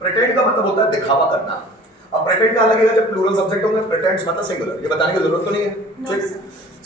Pretend का मतलब होता है दिखावा करना। अब प्रिटेंड का लगेगा जब प्लूरल सब्जेक्ट होंगे, प्रिटेंड्स मतलब सिंगुलर, ये बताने की जरूरत तो नहीं है। ठीक,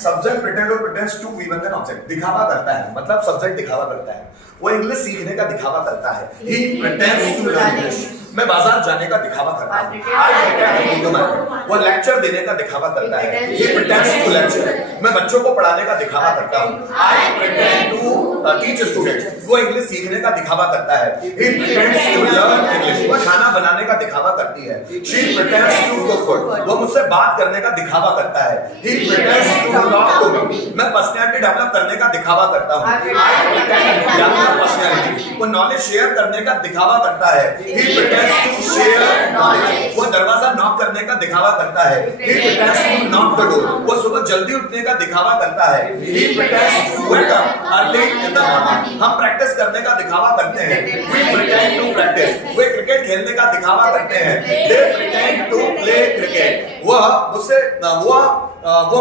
सब्जेक्ट प्रिटेंड और pretends to V one then object, दिखावा करता है मतलब सब्जेक्ट दिखावा करता है, वो इंग्लिश सीखने का दिखावा करता है। He pretends to learn English, मैं बाजार जाने का दिखावा करता हूं। I pretend to go to market, वो लेक्चर देने का दिखावा करता है। ही प्रिटेंड्स टू लेक्चर, मैं बच्चों को पढ़ाने का दिखावा करता हूं। I pretend to teach students, वो इंग्लिश सीखने का दिखावा करता है। He pretends to learn English, वो खाना बनाने का दिखावा करती है। She pretends to cook food, वो मुझसे बात करने का दिखावा करता है। He pretends to talk to me, मैं पर्सनालिटी डेवलप करने का दिखावा करता हूं। I pretend to develop personality, वो नॉलेज शेयर करने का दिखावा करता है। He pretends to share knowledge, वो दरवाजा नॉक करने का दिखावा करता है। He pretends to knock the door, वो सुबह जल्दी उठने का दिखावा करता है। He pretends to wake up early in the morning, हम प्रैक्टिस करने का दिखावा करते हैं। वी प्रिटेंड टू प्रैक्टिस, वे क्रिकेट खेलने का दिखावा करते हैं। They pretend to play cricket, वो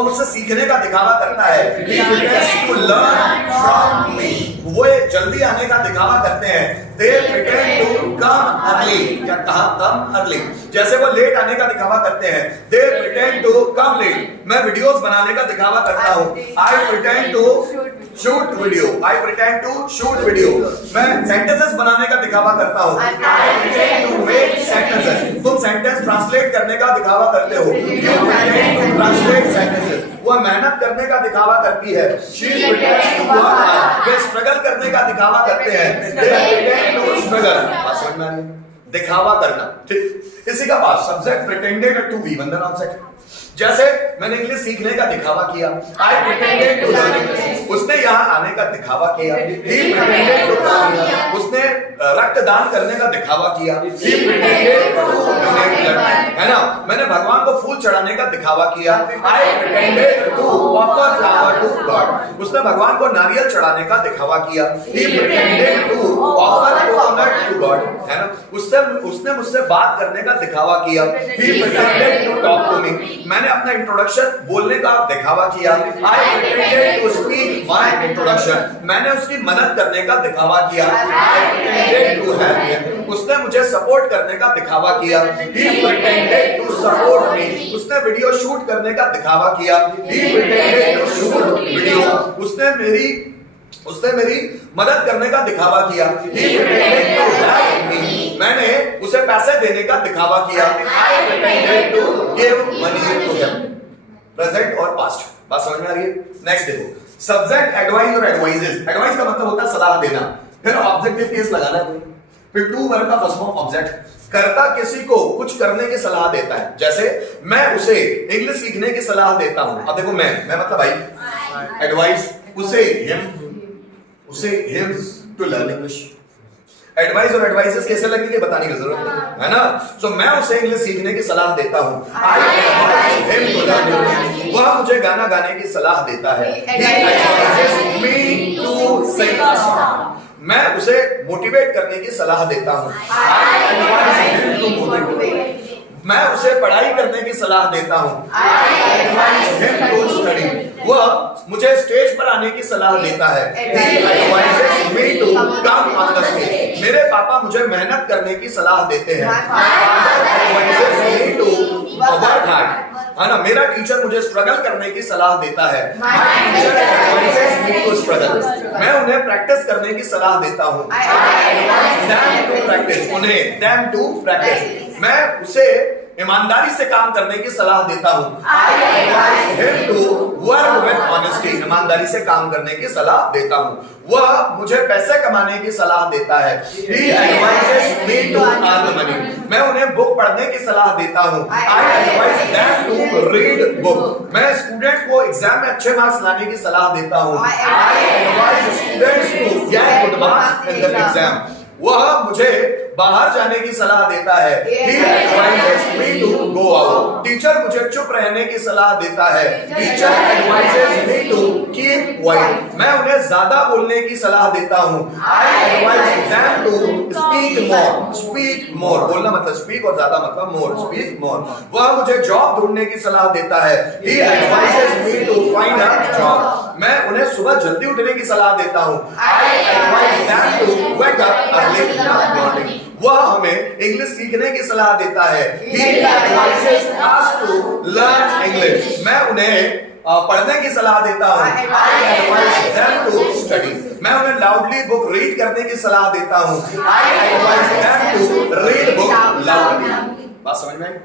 मुझसे सीखने का दिखावा करता है। He pretends to learn from me, वो जल्दी आने का दिखावा करते हैं। They pretend to come early, या कहा come early, जैसे वो लेट आने का दिखावा करते हैं। They pretend to come late, मैं वीडियोस बनाने का दिखावा करता हूँ। I pretend to shoot video, I pretend to shoot video, मैं सेंटेंसेस बनाने का दिखावा करता हूँ। I pretend to make sentences, तुम सेंटेंस ट्रांसलेट करने का दिखावा करते हो। You pretend to translate sentences, वो मेहनत करने का दिखावा करती है। She pretends to work hard, way struggle करने का दिखावा करते हैं। They pretend to struggle, बात समझ में आ रही है? दिखावा करना, ठीक। इसी का बात subject pretended to be one the object, जैसे मैंने इंग्लिश सीखने का दिखावा किया। I pretended to learn English, उसने यहाँ आने का दिखावा किया। He pretended to come, उसने रक्तदान करने का दिखावा किया। He pretended to donate blood, है ना। मैंने भगवान को फूल चढ़ाने का दिखावा किया। I pretended to offer flower to God, उसने भगवान को नारियल चढ़ाने का दिखावा किया। He pretended to offer coconut to God, है ना। उसने मुझसे बात करने का दिखावा किया। He pretended to talk to me, मैंने अपना इंट्रोडक्शन बोलने का दिखावा किया। I pretended to speak my introduction, मैंने उसकी मदद करने का दिखावा किया। I pretended to help him, उसने मुझे सपोर्ट करने का दिखावा किया। He pretended to support me, उसने वीडियो शूट करने का दिखावा किया। He pretended to shoot video, उसने मेरी मदद करने का दिखावा किया। He pretended to help me, मैंने उसे पैसे देने का दिखावा किया। I pretended to give money to him, present और पास्ट, बात समझ में आ रही है? नेक्स्ट देखो, सब्जेक्ट एडवाइस और एडवाइजेस। एडवाइस का मतलब होता है सलाह देना, फिर ऑब्जेक्टिव केस लगाना है, फिर टू वर्ब का फर्स्ट फॉर्म ऑब्जेक्ट, करता किसी को कुछ करने की सलाह देता है। जैसे मैं उसे इंग्लिश सीखने की सलाह देता हूं। अब देखो मैं मतलब भाई, एडवाइस उसे him to learn English. Advice और एडवाइसेस कैसे लगेंगे बताने की जरूरत नहीं है ना। सो मैं उसे इंग्लिश सीखने की सलाह देता हूं। I advise him to learn English, वह मुझे गाना गाने की सलाह देता है। He advises me to sing a song, मैं उसे मोटिवेट करने की सलाह देता हूं। I advise him to motivate, मैं उसे पढ़ाई करने की सलाह देता हूं। I advise him to study, वह मुझे स्टेज पर आने की सलाह देता है। He advises me to come on the stage, मेरे पापा मुझे मेहनत करने की सलाह देते हैं। My father advises me to work hard, है ना। मेरा टीचर मुझे स्ट्रगल करने की सलाह देता है। My teacher advises me to struggle, मैं उन्हें प्रैक्टिस करने की सलाह देता हूँ। I advise them to practice, उन्हें them to practice, मैं उसे ईमानदारी से काम करने की सलाह देता हूँ। I advise him to work with honesty, ईमानदारी से काम करने की सलाह देता हूँ। वह मुझे पैसे कमाने की सलाह देता है। He advises me to earn money, मैं उन्हें बुक पढ़ने की सलाह देता हूँ। I advise them to read book, मैं स्टूडेंट्स को एग्जाम में अच्छे मार्क्स लाने की सलाह देता हूँ। I advise students to get good marks in the exam, वह मुझे बाहर जाने की सलाह देता है। He advises me to go out, teacher मुझे चुप रहने की सलाह देता है। Teacher advises me to keep quiet, मैं उन्हें ज्यादा बोलने की सलाह देता हूँ। I advise them to speak more, बोलना मतलब speak और ज्यादा मतलब more, speak more, वह मुझे जॉब ढूंढने की सलाह देता है। He advises me to find a job, मैं उन्हें सुबह जल्दी उठने की सलाह देता हूँ। I advise them to wake up early in the morning, वह हमें इंग्लिश सीखने की सलाह देता है। He advises us to learn English. मैं उन्हें पढ़ने की सलाह देता हूँ। I advise them to study. मैं उन्हें लाउडली बुक रीड करने की सलाह देता हूँ। I advise them to read book loudly. बात समझ में आई?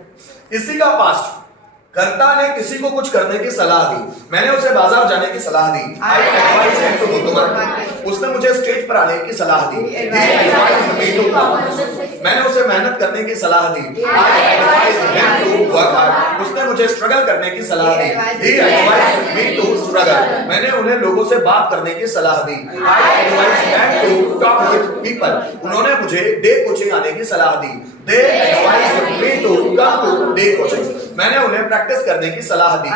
इसी का पास्ट कर्ता ने किसी को कुछ करने की सलाह दी। मैंने उसे बाजार जाने की सलाह दी। I advise him to go to market. उसने मुझे स्टेज पर आने की सलाह दी। He advised me to come. मैंने उसे मेहनत करने की सलाह दी। I advised him to work hard. उसने मुझे स्ट्रगल करने की सलाह दी। He advised me to struggle. मैंने उन्हें लोगों से बात करने की सलाह दी। I advised them to talk with people. उन्होंने मुझे डे कोचिंग आने की सलाह दी। They advised me to come to day coaching. मैंने उन्हें प्रैक्टिस करने की सलाह दी। I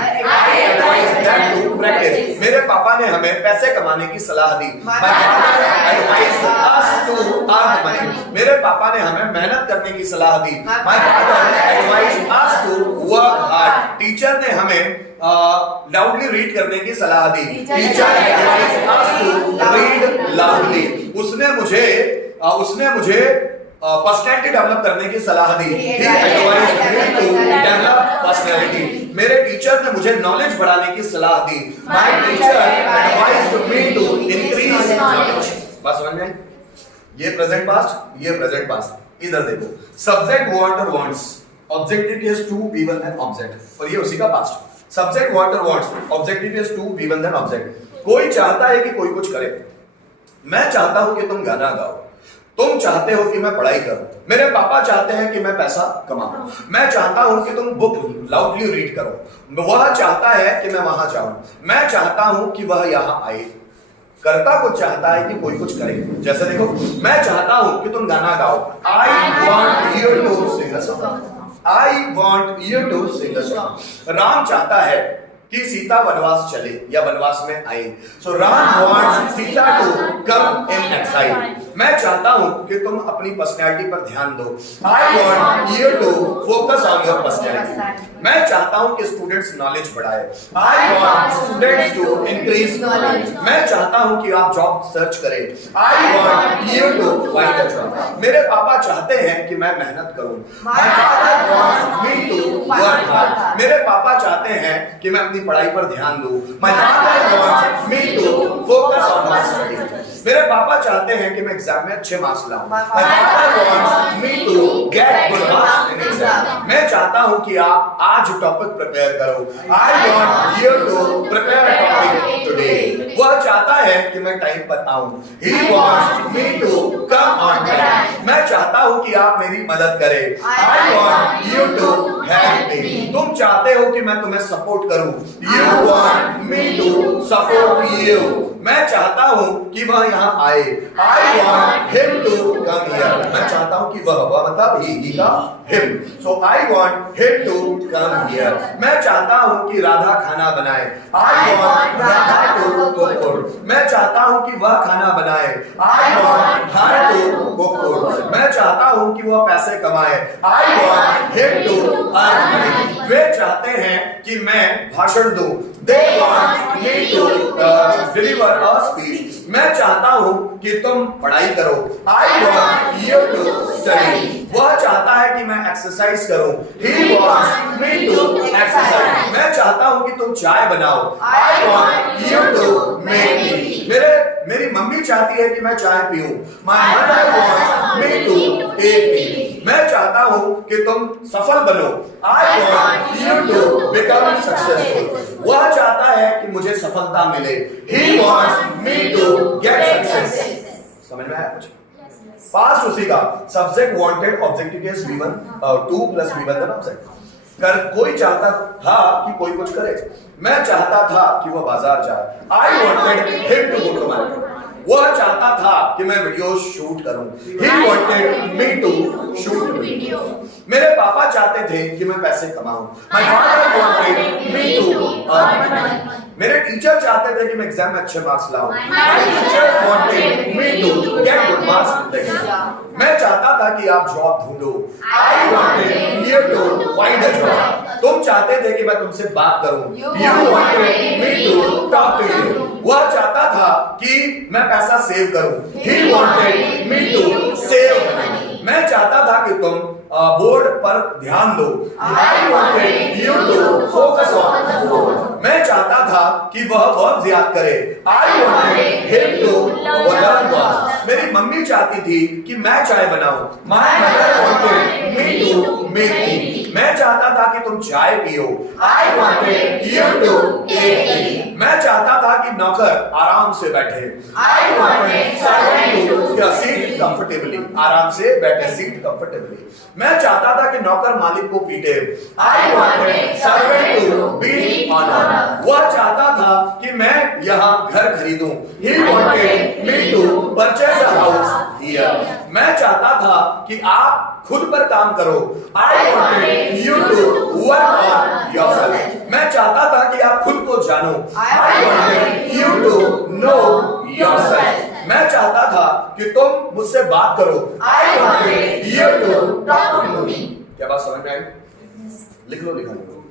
advised them to practice. मेरे पापा ने हमें पैसे कमाने की सलाह दी। My father advised us to earn money. मेरे पापा ने हमें मेहनत करने की सलाह दी। My father advised us to work hard. Teacher ने हमें लाउडली रीड करने की सलाह दी। Teacher advised us to read loudly. उसने मुझे पर्सनैलिटी डेवलप करने की सलाह दी। He advised me to develop personality. मेरे टीचर ने मुझे नॉलेज बढ़ाने की सलाह दी। My teacher advised me to increase knowledge. बात समझ में आई? ये प्रेजेंट पास्ट, ये प्रेजेंट पास्ट। इधर देखो, सब्जेक्ट वांट और wants, objective is to be one then object, और ये उसी का पास्ट। सब्जेक्ट वांट और wants, objective is to be one then object. कोई चाहता है कि कोई कुछ करे। मैं चाहता हूं कि तुम गाना गाओ, तुम चाहते हो कि मैं पढ़ाई करूं, मेरे पापा चाहते हैं कि मैं पैसा कमाऊं, मैं चाहता हूं कि तुम बुक लाउडली रीड करो, वह चाहता है कि मैं वहां जाऊं, मैं चाहता हूं कि वह यहां आए। कर्ता कुछ चाहता है कि कोई कुछ करे। जैसे देखो, मैं चाहता हूं कि तुम गाना गाओ। I want you to sing a song. I want you to sing a song. Ram चाहता है कि सीता वनवास चले या वनवास में आए। So Ram wants Sita to come in exile. मैं चाहता हूं कि तुम अपनी पर्सनैलिटी पर ध्यान दो। I want you to focus on your personality. मैं चाहता हूं कि स्टूडेंट्स नॉलेज बढ़ाए। I want students to increase knowledge. मैं चाहता हूं कि आप जॉब सर्च करें। I want you to find a job. मेरे पापा चाहते हैं कि मैं मेहनत करूं। My father wants me to work hard. मेरे पापा चाहते हैं कि मैं अपनी पढ़ाई पर ध्यान दूं। My father wants me to focus on my studies. मेरे पापा चाहते हैं कि मैं एग्जाम में अच्छे मार्क्स लाऊं। My father wants me to get good marks in exam. मैं चाहता हूं कि आप आज टॉपिक प्रिपेयर करो। I want you to prepare a topic today. वह चाहता है कि मैं टाइम पर आऊं। He wants me to come on time. मैं चाहता हूं कि आप मेरी मदद करें। I want you to help me. तुम चाहते हो कि मैं तुम्हें सपोर्ट करूं। You want me to support you. मैं चाहता हूं कि वह यहाँ आए। I want him to come here. मैं चाहता हूं कि वह मतलब he का him. So I want him to come here. मैं चाहता हूं कि राधा खाना बनाए। I want Radha to cook food. मैं चाहता हूं कि वह खाना बनाए। I want her to cook food. मैं चाहता हूं कि वह पैसे कमाए। I want him to earn money. वे चाहते हैं कि मैं भाषण दूं। They want me to deliver a speech. मैं चाहता हूं कि तुम पढ़ाई करो। I want you to study. वह चाहता है कि मैं एक्सरसाइज करूं। He wants me to exercise. मैं चाहता हूं कि तुम चाय बनाओ। I want you to make tea. मेरी मम्मी चाहती है कि मैं चाय पीऊं। My mother wants me to take tea. मैं चाहता हूं कि तुम सफल बनो। I want you to become successful. वह चाहता है कि मुझे सफलता मिले। He wants me to get success. समझ में आया कुछ? पास्ट उसी का, subject wanted, objective case V1 2 plus V1 then object. कोई चाहता था कि कोई कुछ करे। मैं चाहता था कि वह बाजार जाए। I wanted him to go to market. वह चाहता था कि मैं वीडियो शूट करूं। He wanted me to shoot video. मेरे पापा चाहते थे कि मैं पैसे कमाऊं। My father wanted me to earn money. मेरे टीचर चाहते थे कि मैं एग्जाम में अच्छे मार्क्स लाऊं। My teacher wanted me to get good marks in the exam. मैं चाहता था कि आप जॉब ढूंढो। I wanted you to find a job. तुम चाहते थे कि मैं तुमसे बात करूं। You wanted me to talk to you. वह चाहता था कि मैं पैसा सेव करूं। He wanted me to save money. मैं चाहता था कि तुम बोर्ड पर ध्यान दो। I wanted you to focus on the board. मैं चाहता था कि वह वर्ब्स याद करे। I wanted him to learn words. मेरी मम्मी चाहती थी कि मैं चाय बनाऊं। My mother wanted me to make tea. मैं चाहता था कि तुम चाय पियो। I wanted you to take tea. मैं चाहता था कि नौकर आराम से बैठे। I wanted servant to sit comfortably. आराम से बैठे, sit comfortably. मैं चाहता था कि नौकर मालिक को पीटे। I wanted servant to beat honor. वह चाहता था कि मैं यहाँ घर खरीदूं। He wanted me to purchase a house here. मैं चाहता था कि आप खुद पर काम करो। I wanted you to work on yourself. मैं चाहता था कि आप खुद को जानो। I wanted you to know yourself. मैं चाहता था कि तुम मुझसे बात करो। I wanted you to talk to me. क्या बात समझ में आई? लिख लो, लिखा लो।